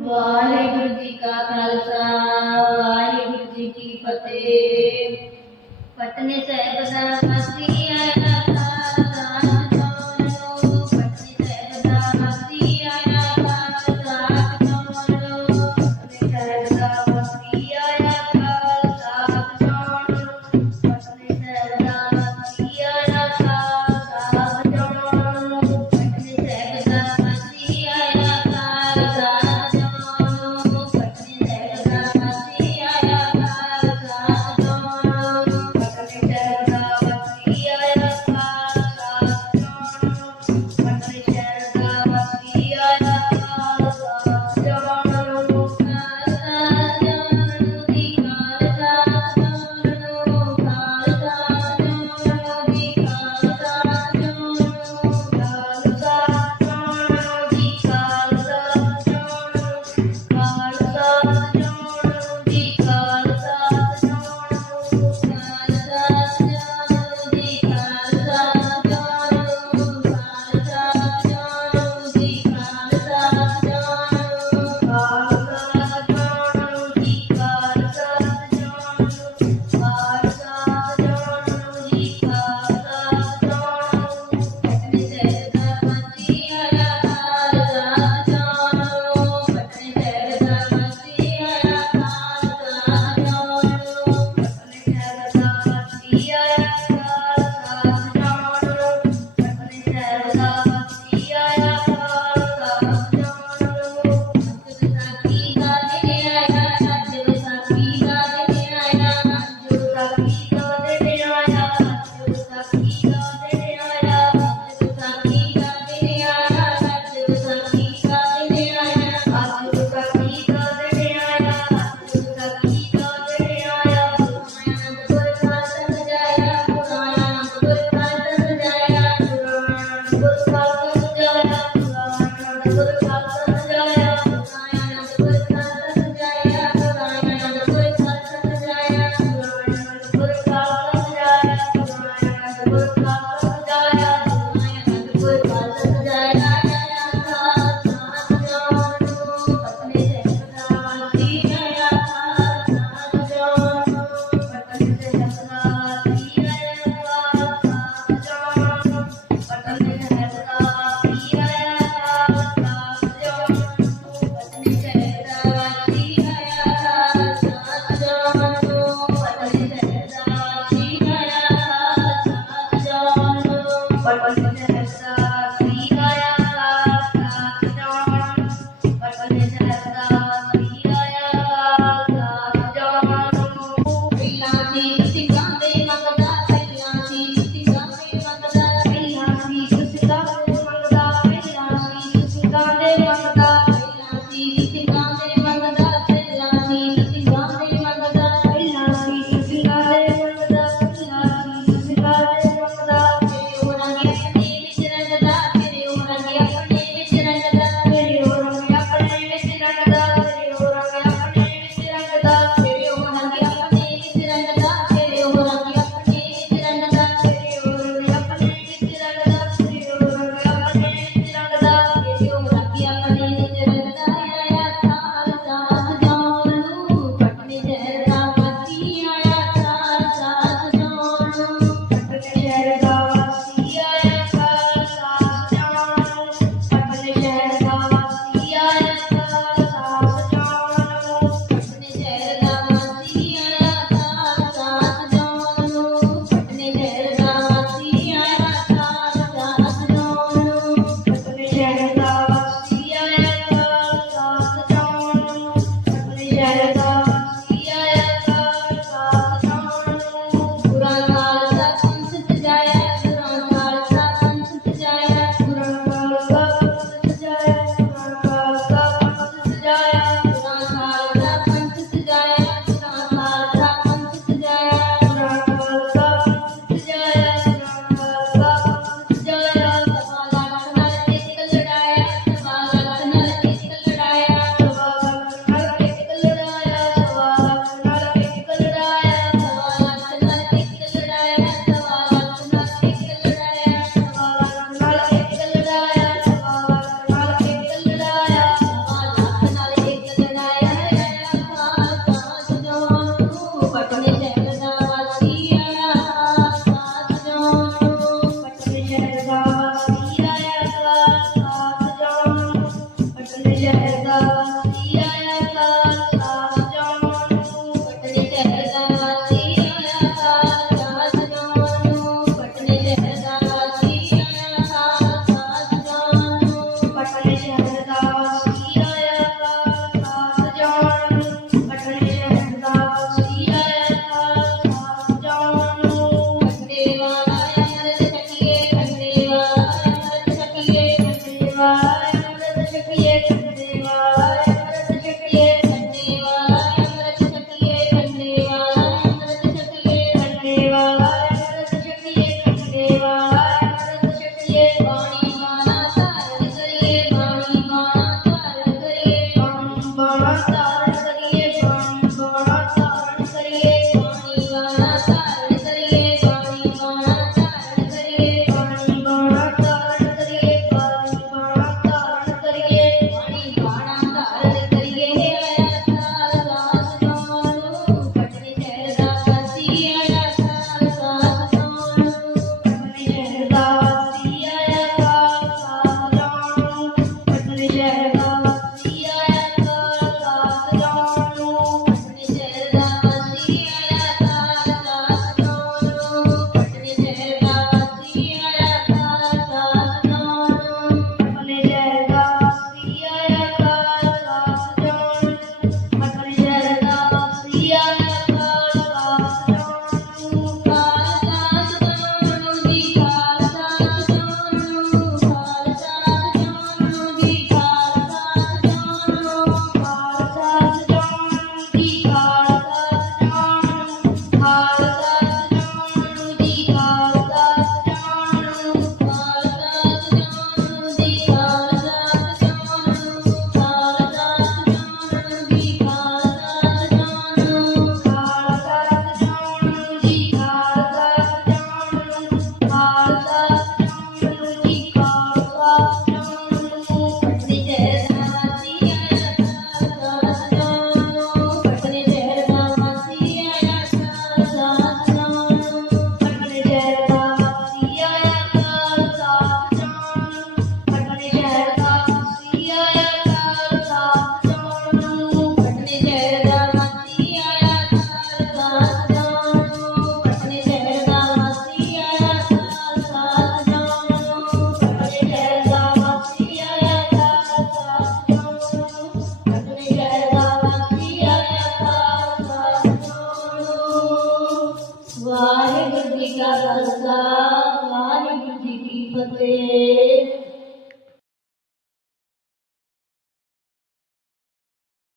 ਵਾਹਿਗੁਰੂ ਜੀ ਕਾ ਖਾਲਸਾ ਵਾਹਿਗੁਰੂ ਜੀ ਕੀ ਫਤਿਹ ਪਟਨੇ ਸਾਹਿਬ ਦਾ ਸਵਾਸਤੀ